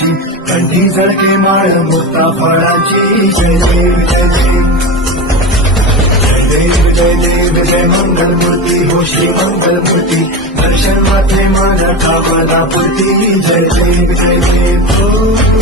फुलाची, कंठी झळके माळ मुक्ता फळाची. जय देव जय देव जय देव जय मंगल मूर्ती हो श्री मंगल मूर्ती. दर्शन मात्रे माझ्या कामना पूर्ती. जय देव जय देव.